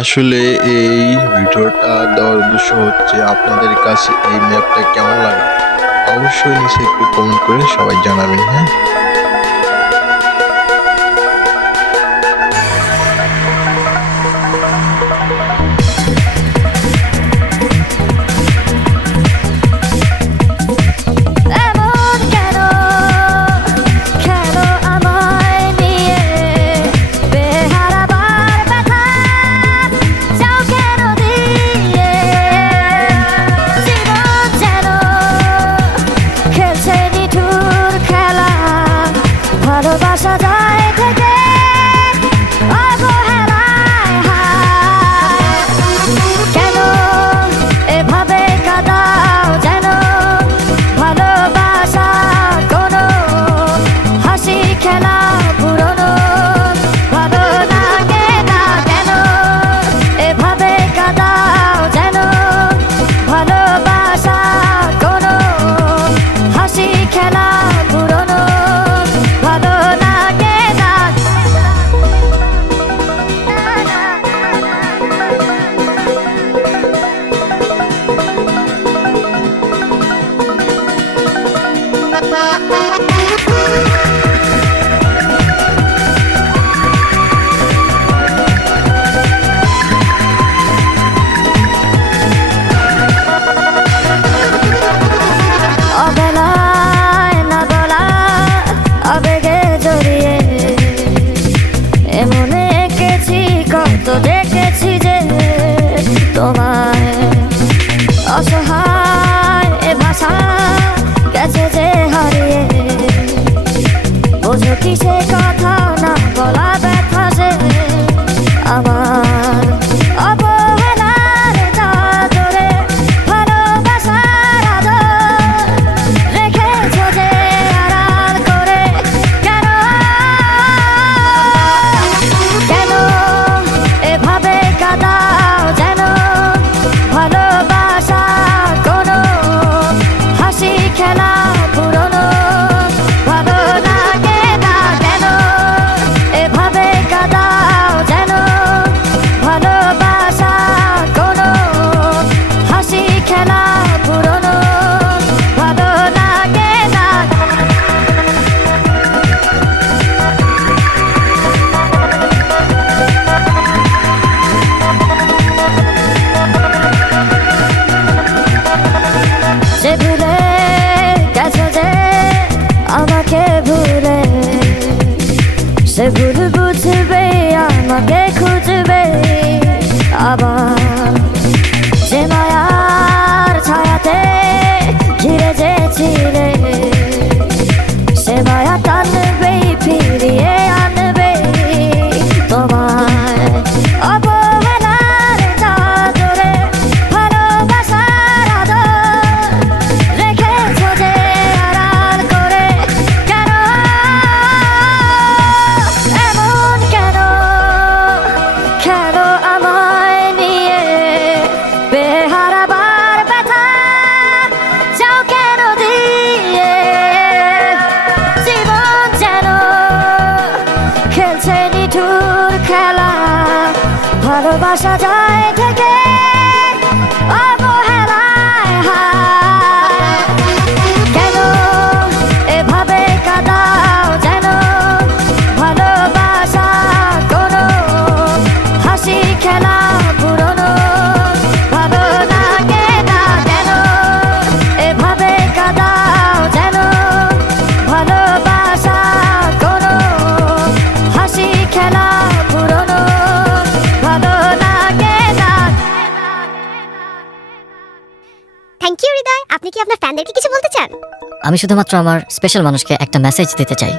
আসলে এই ভিডিওটা দেওয়ার উদ্দেশ্য হচ্ছে আপনাদের কাছে এই ম্যাপটা কেমন লাগে অবশ্যই নিচে একটু কমেন্ট করে সবাই জানাবেন। হ্যাঁ, ভালোবাসা যায় থেকে অবহেলায় হায় কেন এভাবে কাঁদাও যেন ভালোবাসা কোনো হাসি খেলা পুরনো ভালো লাগে না কেন এভাবে কাঁদাও যেন ভালোবাসা কোনো হাসি খেলা পুরনো ভালো লাগে না। অবেলায় না বলা আবেগে জড়িয়ে এমনে এঁকেছি কত দেখেছি যে তোমায় অসহায় এ ভাষা গেছে যে হারিয়ে বোঝো কি সে কথা না বলা ব্যথা যে আমার অবহেলার চাদরে ভালোবাসার আদর রেখেছো যে আড়াল করে কেন কেন এভাবে কাঁদাও যেন ভালোবাসা কোনো হাসি খেলা পুরনো ভালো লাগে না কেন এভাবে কাঁদাও যেন ভালোবাসা কোনো হাসি খেলা পুরনো ভালো লাগে না। সে ভুলে গেছে যে আমাকে ভুলে সে ভুল বুঝবে আমাকে খুঁজবে আবার যে মায়ার ছায়াতে ঘিরে যে ছিলে সে মায়া টানবে ফিরিয়ে আনবে তোমায় অবহেলার চাদরে ভালোবাসার আদর রেখেছো যে আড়াল করে কেন এমন কেন কেন আমায় নিয়ে বেহারাবার ব্যথা যাও কেন দিয়ে জীবন যেন খেলছে নিঠুর খেলা ভালোবাসা যায় থেকে অবহেলায় হায় কেন এভাবে কাঁদাও যেন ভালোবাসা কোনো হাসি খেলা পুরনো ভালো লাগে না কেন এভাবে কাঁদাও যেন ভালোবাসা কোনো হাসি খেলা পুরনো ভালো লাগে না। থ্যাংক ইউ হৃদয়। আপনি কি আপনার ফ্যানদেরকে কিছু বলতে চান? আমি শুধুমাত্র আমার স্পেশাল মানুষকে একটা মেসেজ দিতে চাই।